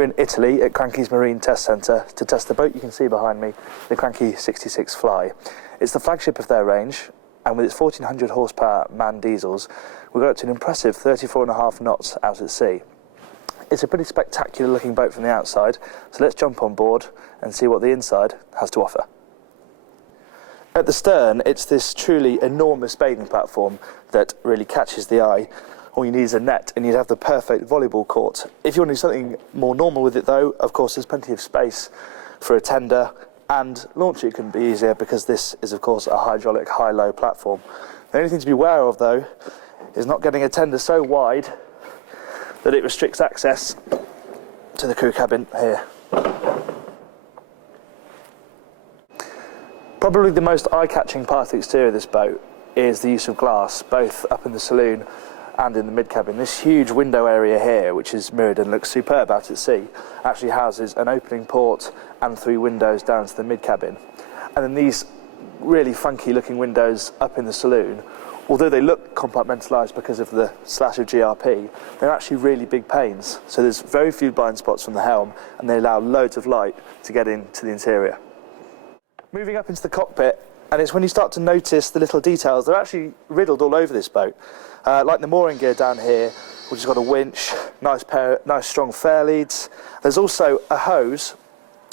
here in Italy at Cranchi's Marine Test Centre to test the boat you can see behind me, the Cranchi 66 Fly. It's the flagship of their range, and with its 1400 horsepower manned diesels, we got up to an impressive 34.5 knots out at sea. It's a pretty spectacular looking boat from the outside, so let's jump on board and see what the inside has to offer. At the stern, it's this truly enormous bathing platform that really catches the eye. All you need is a net and you'd have the perfect volleyball court. If you want to do something more normal with it though, of course there's plenty of space for a tender, and launching can be easier because this is of course a hydraulic high-low platform. The only thing to be aware of though is not getting a tender so wide that it restricts access to the crew cabin here. Probably the most eye-catching part of the exterior of this boat is the use of glass, both up in the saloon and in the mid-cabin. This huge window area here, which is mirrored and looks superb out at sea, actually houses an opening port and 3 windows down to the mid-cabin. And then these really funky looking windows up in the saloon, although they look compartmentalised because of the slash of GRP, they're actually really big panes. So there's very few blind spots from the helm, and they allow loads of light to get into the interior. Moving up into the cockpit, and it's when you start to notice the little details, they're actually riddled all over this boat. Like the mooring gear down here, which has got a winch, nice strong fair leads. There's also a hose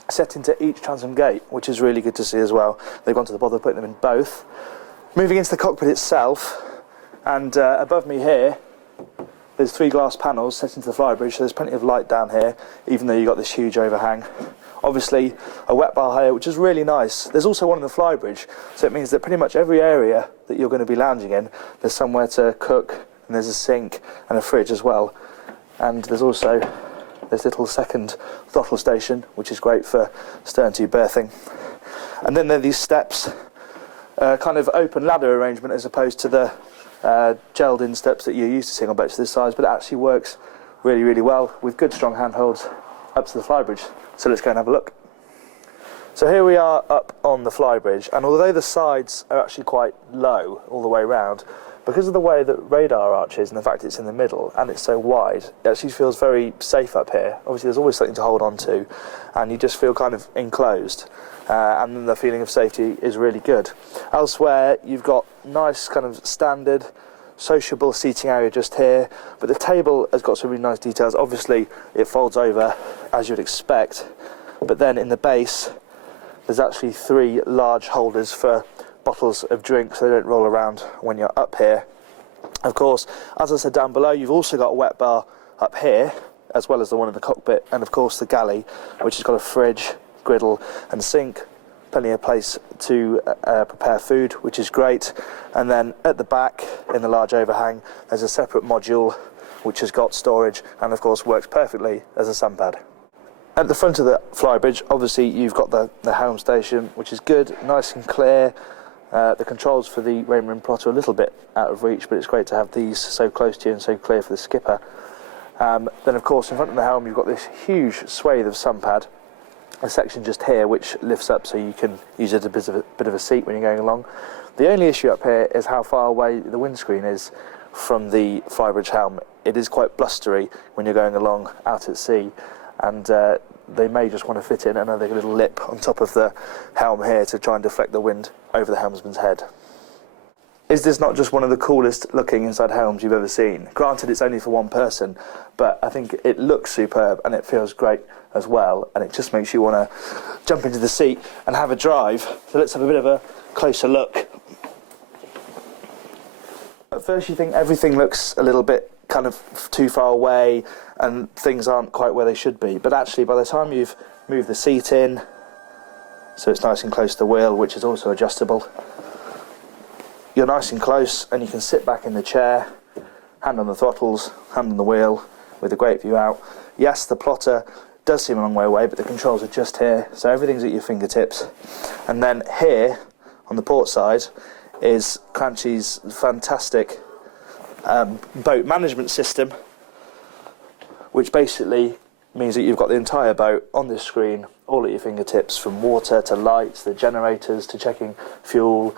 set into each transom gate, which is really good to see as well. They've gone to the bother of putting them in both. Moving into the cockpit itself, and above me here, there's 3 glass panels set into the flybridge, so there's plenty of light down here, even though you've got this huge overhang. Obviously, a wet bar here, which is really nice. There's also one in the flybridge, so it means that pretty much every area that you're going to be lounging in, there's somewhere to cook, and there's a sink and a fridge as well. And there's also this little second throttle station, which is great for stern tube berthing. And then there are these steps, kind of open ladder arrangement as opposed to the gelled-in steps that you're used to seeing on boats this size, but it actually works really, really well with good strong handholds up to the flybridge. So let's go and have a look. So here we are up on the flybridge, and although the sides are actually quite low all the way around, because of the way that radar arch is and the fact it's in the middle and it's so wide, it actually feels very safe up here. Obviously there's always something to hold on to, and you just feel kind of enclosed, and the feeling of safety is really good. Elsewhere you've got nice kind of standard sociable seating area just here, but the table has got some really nice details. Obviously it folds over as you'd expect, but then in the base there's actually 3 large holders for bottles of drinks so they don't roll around when you're up here. Of course, as I said down below, you've also got a wet bar up here as well as the one in the cockpit, and of course the galley, which has got a fridge, griddle and sink, plenty of place to prepare food, which is great. And then at the back in the large overhang there's a separate module which has got storage and of course works perfectly as a sunpad. At the front of the flybridge obviously you've got the helm station, which is good, nice and clear. The controls for the Rainbow plot are a little bit out of reach, but it's great to have these so close to you and so clear for the skipper. Then of course in front of the helm you've got this huge swathe of sunpad, a section just here which lifts up so you can use it as a bit of a seat when you're going along. The only issue up here is how far away the windscreen is from the flybridge helm. It is quite blustery when you're going along out at sea, and they may just want to fit in another little lip on top of the helm here to try and deflect the wind over the helmsman's head. Is this not just one of the coolest looking inside helms you've ever seen? Granted it's only for one person, but I think it looks superb and it feels great as well, and it just makes you want to jump into the seat and have a drive. So let's have a bit of a closer look. At first you think everything looks a little bit kind of too far away and things aren't quite where they should be, but actually by the time you've moved the seat in so it's nice and close to the wheel, which is also adjustable, you're nice and close and you can sit back in the chair, hand on the throttles, hand on the wheel, with a great view out. Yes, the plotter does seem a long way away, but the controls are just here, so everything's at your fingertips. And then here on the port side is Cranchi's fantastic boat management system, which basically means that you've got the entire boat on this screen, all at your fingertips, from water to lights, the generators to checking fuel.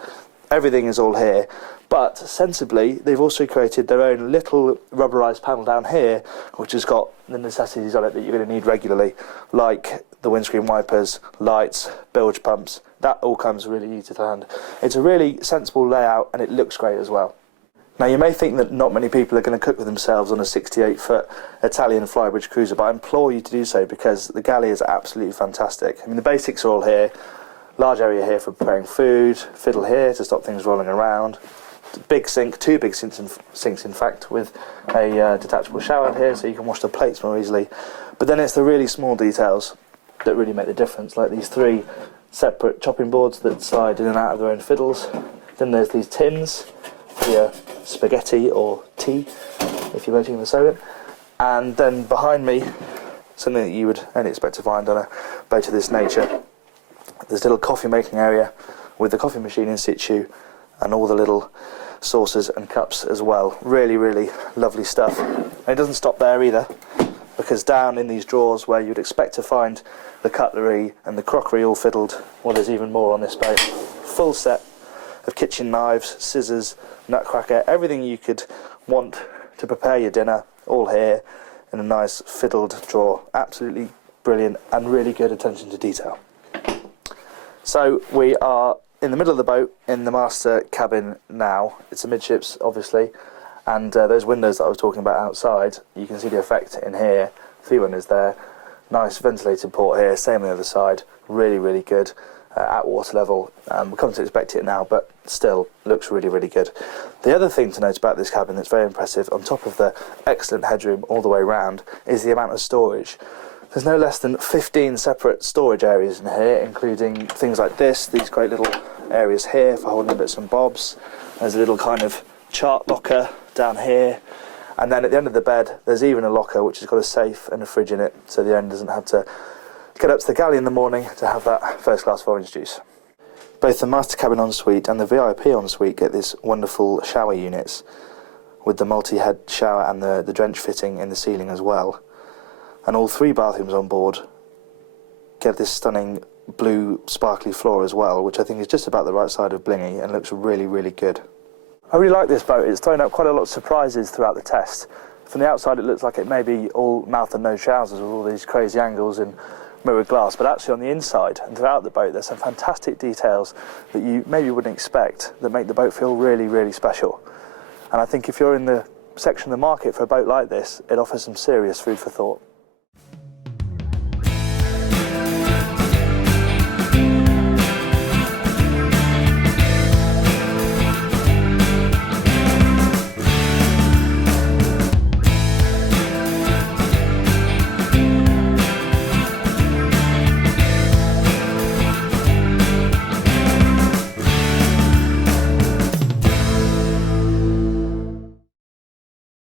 Everything is all here, but sensibly they've also created their own little rubberized panel down here, which has got the necessities on it that you're going to need regularly, like the windscreen wipers, lights, bilge pumps. That all comes really easy to hand. It's a really sensible layout and it looks great as well. Now you may think that not many people are going to cook with themselves on a 68-foot Italian Flybridge cruiser, but I implore you to do so because the galley is absolutely fantastic. I mean, the basics are all here. Large area here for preparing food, fiddle here to stop things rolling around. Big sink, two big sinks in fact, with a detachable shower here so you can wash the plates more easily. But then it's the really small details that really make the difference, like these 3 separate chopping boards that slide in and out of their own fiddles. Then there's these tins for your spaghetti or tea if you're waiting in the soda. And then behind me, something that you would only expect to find on a boat of this nature, there's a little coffee making area with the coffee machine in situ and all the little saucers and cups as well. Really, really lovely stuff. And it doesn't stop there either, because down in these drawers where you'd expect to find the cutlery and the crockery all fiddled, well, there's even more on this boat. Full set of kitchen knives, scissors, nutcracker, everything you could want to prepare your dinner, all here in a nice fiddled drawer. Absolutely brilliant and really good attention to detail. So we are in the middle of the boat in the master cabin now. It's amidships obviously, and those windows that I was talking about outside, you can see the effect in here. 3 windows there, nice ventilated port here, same on the other side, really, really good at water level. We'll come to expect it now, but still looks really, really good. The other thing to note about this cabin that's very impressive, on top of the excellent headroom all the way around, is the amount of storage. There's no less than 15 separate storage areas in here, including things like this, these great little areas here for holding bits and bobs. There's a little kind of chart locker down here. And then at the end of the bed, there's even a locker which has got a safe and a fridge in it, so the owner doesn't have to get up to the galley in the morning to have that first class orange juice. Both the master cabin ensuite and the VIP ensuite get these wonderful shower units with the multi-head shower and the drench fitting in the ceiling as well. And all 3 bathrooms on board get this stunning blue sparkly floor as well, which I think is just about the right side of blingy and looks really, really good. I really like this boat. It's thrown up quite a lot of surprises throughout the test. From the outside it looks like it may be all mouth and nose trousers with all these crazy angles and mirrored glass, but actually on the inside and throughout the boat there's some fantastic details that you maybe wouldn't expect that make the boat feel really, really special. And I think if you're in the section of the market for a boat like this, it offers some serious food for thought.